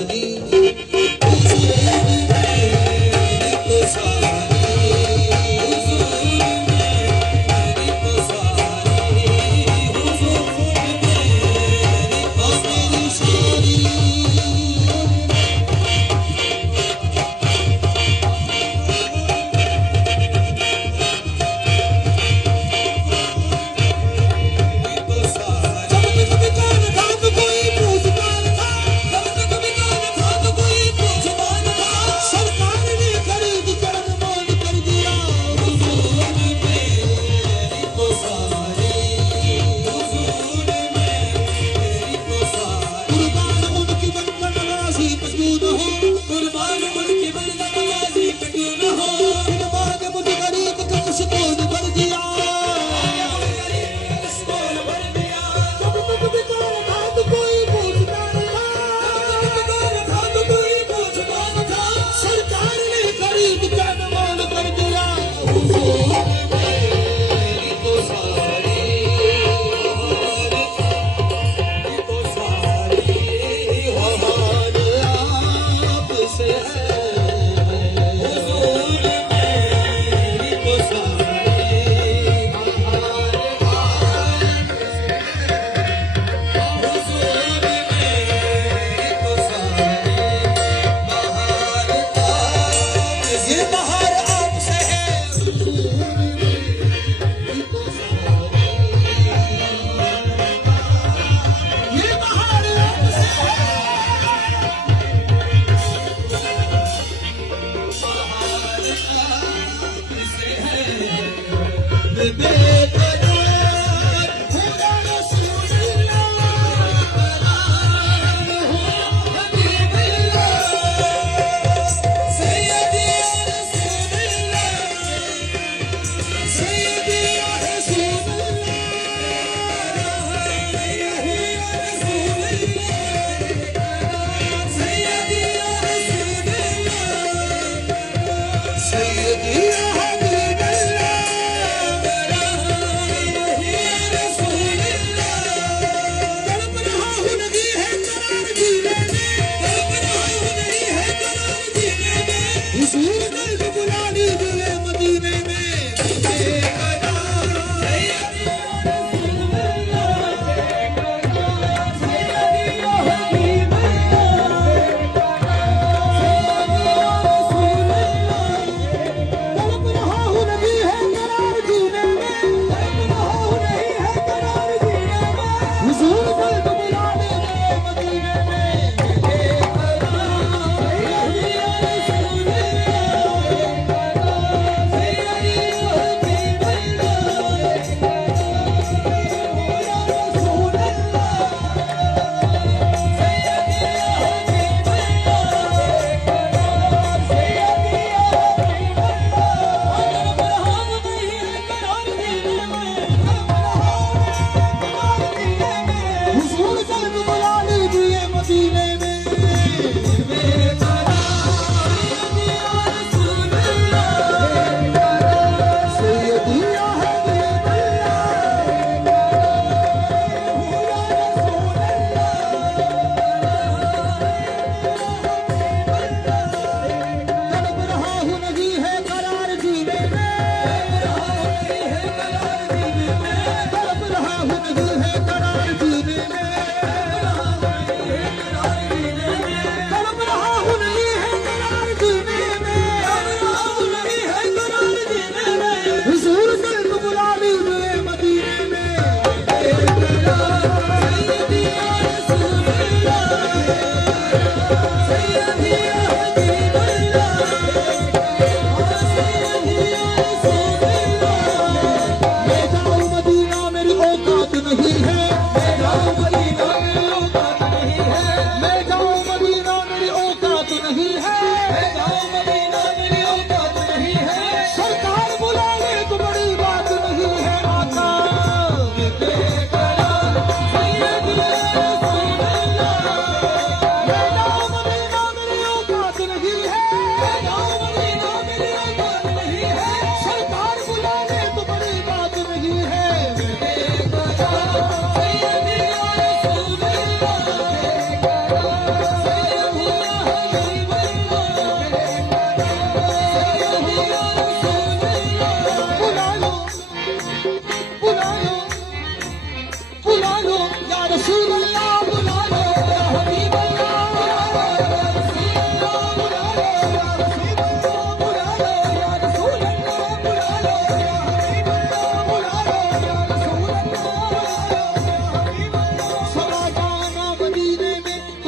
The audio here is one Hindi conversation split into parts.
जब तक भी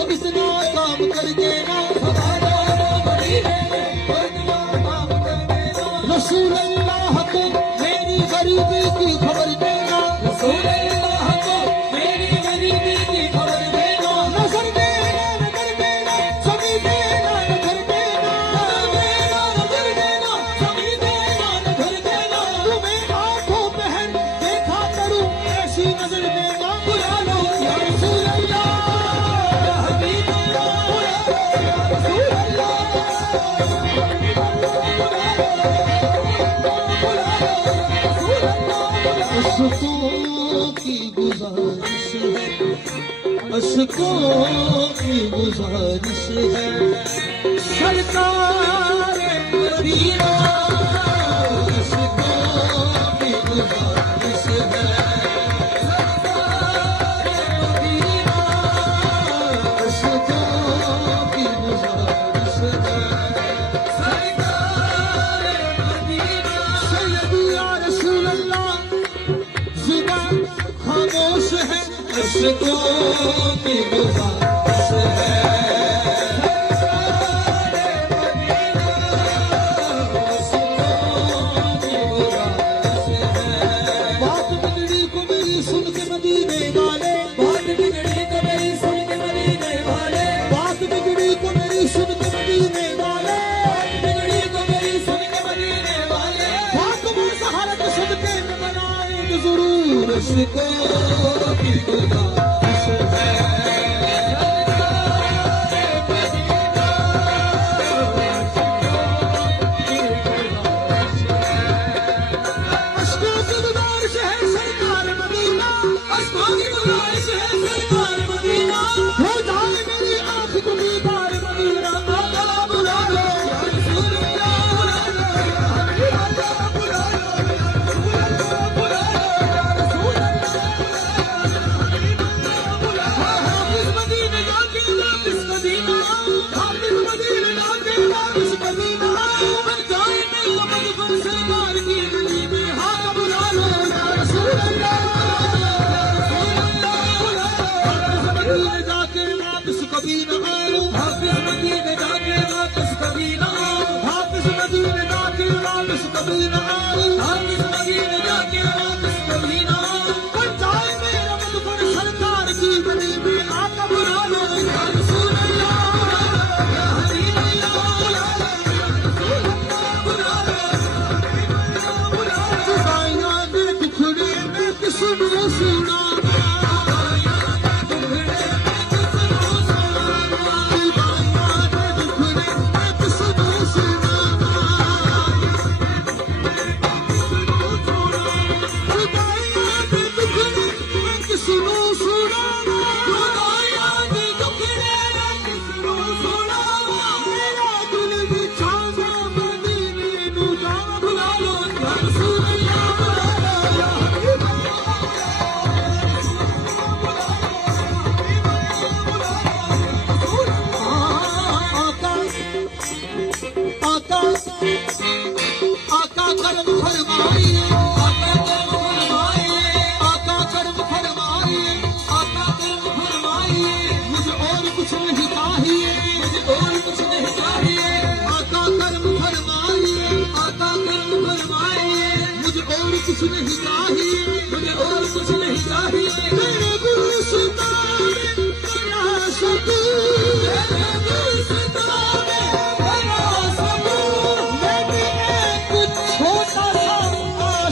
को इतना काम कर देना, रसूल अल्लाह को मेरी गरीबी की खबर देना, रसूल अल्लाह को मेरी गरीबी की खबर देना, नजर देना नजर देना सभी देना नजर देना, नजर देना सभी देना नजर देना, तुम्हें आंखों पहन देखा करूं ऐसी नजर देना, बुला लो या रसूल अल्लाह या हबीब अल्लाह, बुला लो या रसूल अल्लाह, अशकों की गुजारिश है, अशकों की गुजारिश है, सरकार मदीना, अशकों की गुजारिश है, सरकार मदीना, अशकों की गुजारिश है, सरकार मदीना, सैयद या रसूल अल्लाह जुबान खामोश है, अशकों की गुजारिश है, बात बिगड़ी को मेरी सुन के मदीने वाले, बात बिगड़ी को मेरी सुन के मदीने वाले, बात बिगड़ी को मेरी सुन के मदीने वाले, बात बिगड़ी को मेरी सुन के मदीने वाले, बात वो सहारत सदके में बनाएंगे जरूर, अशकों की गुजारिश है, अशकों की गुजारिश है, सरकार मदीना, अशकों की गुजारिश है, सरकार मदीना, हो जाए मेरी आँख को दीदार मदीना, आका बुला लो या रसूल अल्लाह, बुला लो या हबीब अल्लाह, बुला लो या रसूल अल्लाह, बुला लो या रसूल अल्लाह, बुला लो हाफिज मदीने जाके वापिस मदीना, हाफिज मदीने जाके वापिस मदीना, बन जाए मेरा मजबर सरकार की गली में, हाँ बुला लो या रसूल अल्लाह, या रसूल अल्लाह, बुला लो हाफिज मदीने जाके वापिस कभी न आओ, हाफिज मदीने जाके वापिस कभी न आओ, हाफिज मदीने जाके वापिस कभी न आओ, हाफिज मदीने जाके वापिस कभी न आओ, बन जाए मेरा मजबर सरकार की गली में, आका बुला लो या रसूल अल्लाह, बुला लो या हबीब अल्लाह, बुला लो या रसूल अल्लाह, बुला लो या हबीब अल्लाह, बुला लो, जुबाइयां में दुखड़े में किसने सुना, जुबाइयां में दुखड़े में किसने सुना, जुबाइयां में दुखड़े में किसने सुना, जुबाइयां में दुखड़े में किसने सुना, जुबाइयां में दुखड़े में किसने सुना, मेरा दिल बिछाना मदीने नू जा, बुला लो या रसूल अल्लाह, बुला लो या हबीब अल्लाह, आका आका करम फरमाइए, आका करम फरमाइए, आका करम फरमाइए, आका करम फरमाइए, मुझे और कुछ नहीं चाहिए, मुझे और कुछ नहीं चाहिए, आका करम फरमाइए, आका करम फरमाइए, मुझे और कुछ नहीं चाहिए, मुझे और कुछ नहीं चाहिए, तेरे गुलसितां में तेरा सुकून, तेरे गुलसितां में तेरा सुकून, मैं भी एक छोटा सा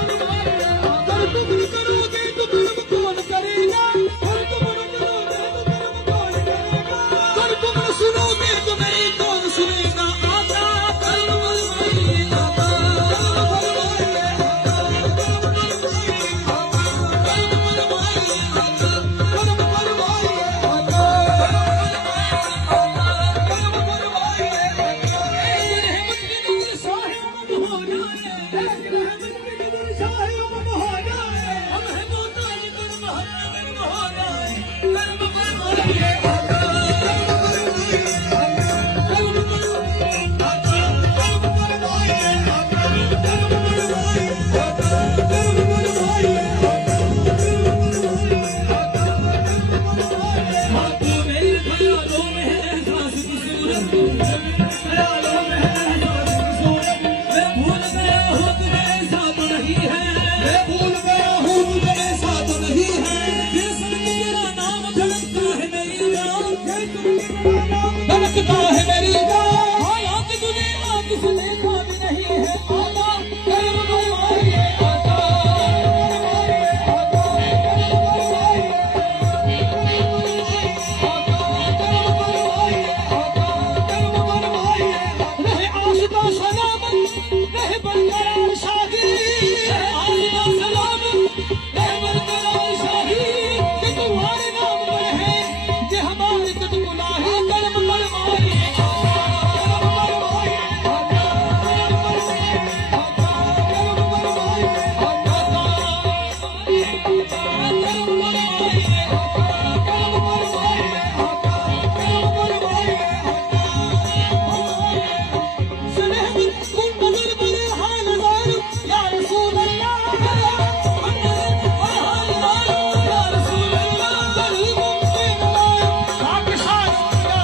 अगर तुम करोगे तो कर्म कौन करेगा और तुम न करोगे तो कर्म कौन करेगा अगर तुम न सुनोगे तो मेरी कौन सुनेगा आता कर्म फरमाइए आता कर्म फरमाइए आता कर्म फरमाइए आता कर्म फरमाइए आता कर्म फरमाइए आता कर्म फरमाइए रहमत के नूर साहिब हो जाए रहमत के नूर साहिब हो जाए हम है मोहताज कर्म हो जाए कर्म फरमाइए आता कर्म फरमाइए आता कर्म फरमाइए आता कर्म फरमाइए आता कर्म फरमाइए आता कर्म फरमाइए आता तू मेरे ख्यालों में है एहसास की सूरत ख्यालों में है एहसास की सूरत मैं भूल गया हूँ तुम्हें ऐसा तो नहीं है मैं भूल गया हूँ तुझे ऐसा तो नहीं है ये सुन के तेरा नाम धड़कता है मेरी जान ये सुन के तेरा नाम धड़कता है मेरी जान हालांकि तुझे आंख से देखा भी नहीं है आता कर्म फरमाइए आता फरमाइए आता कर्म फरमाइए रहे आशिका सलामत रहे बरकरार शादी आशिका सलामत रहे बरकरार शादी कि तुम्हारे नाम पर है कि हमारे कदमुलाही कर्म फरमाइए आता कर्म फरमाइए आता कर्म फरमाइए आता कर्म फरमाइए आता कर्म फरमाइए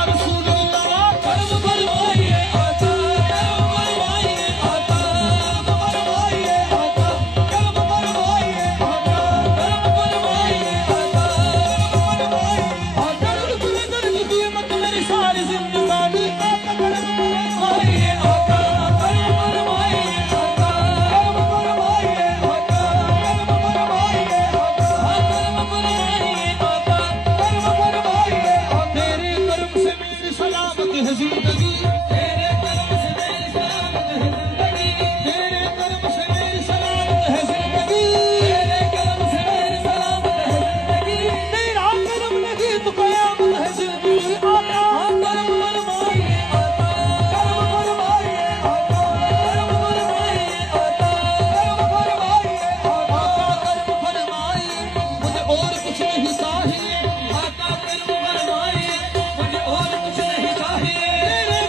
आता कर्म फरमाइए आता कर्म फरमाइए जिंदगी तेरे कर्म से मेरी सलामत है जिंदगी तेरे कर्म से मेरी सलामत है जिंदगी तेरे कर्म से मेरी सलामत है जिंदगी तेरा कर्म नहीं तो कयामत है जिंदगी आता कर्म फरमाइए आता कर्म फरमाइए आता कर्म फरमाइए आता कर्म फरमाइए आता कर्म फरमाइए मुझे और कुछ नहीं चाहिए आता कर्म फरमाइए मुझे और कुछ नहीं चाहिए तेरे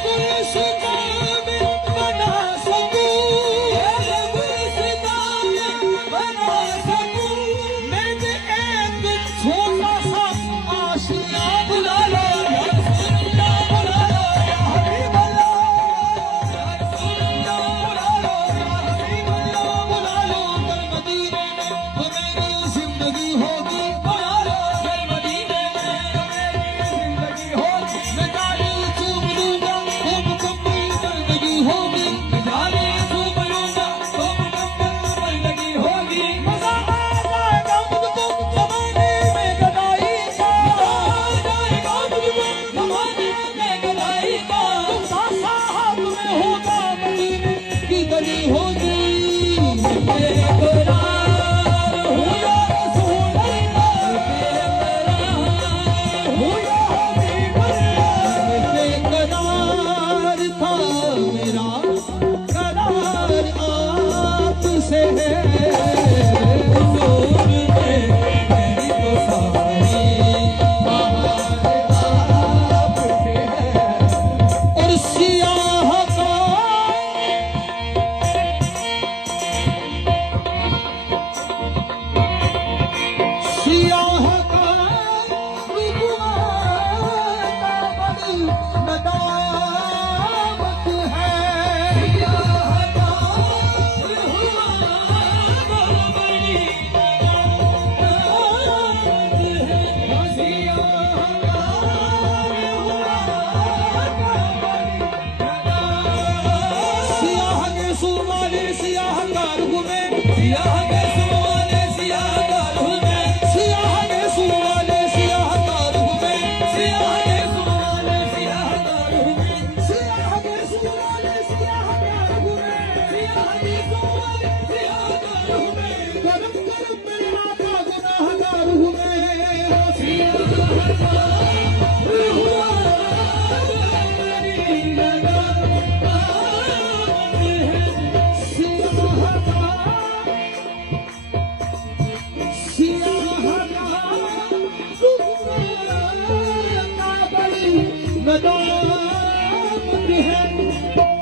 कलामत है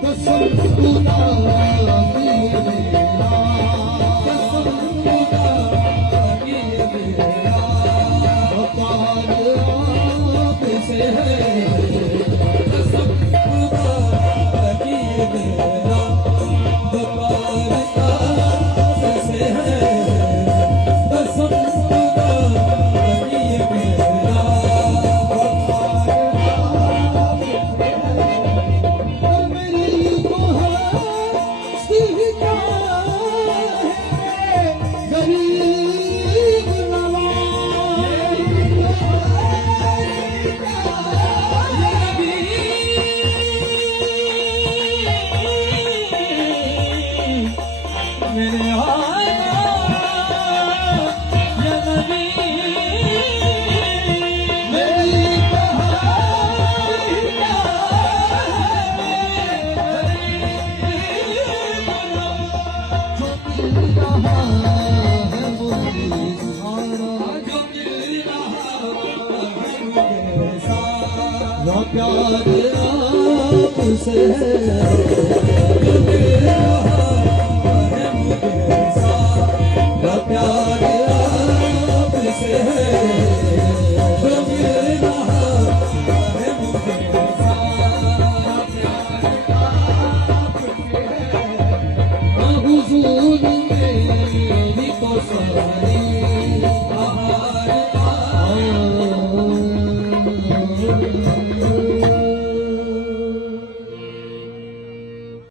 कसम खुदा की मेरा कसम खुदा की मेरा वफाद आपसे है कसम खुदा की मेरा वफाद आपसे है कसम खुदा की मेरा मेरी तो हस्ती क्या है गरीब मेरे आया या नबी मेरी प्यार आपसे है जो मिल रहा है मुझे सारा प्यार आपसे है जो मिल रहा है मुझे सारा प्यार आपसे है हुजूर मेरी तो सारी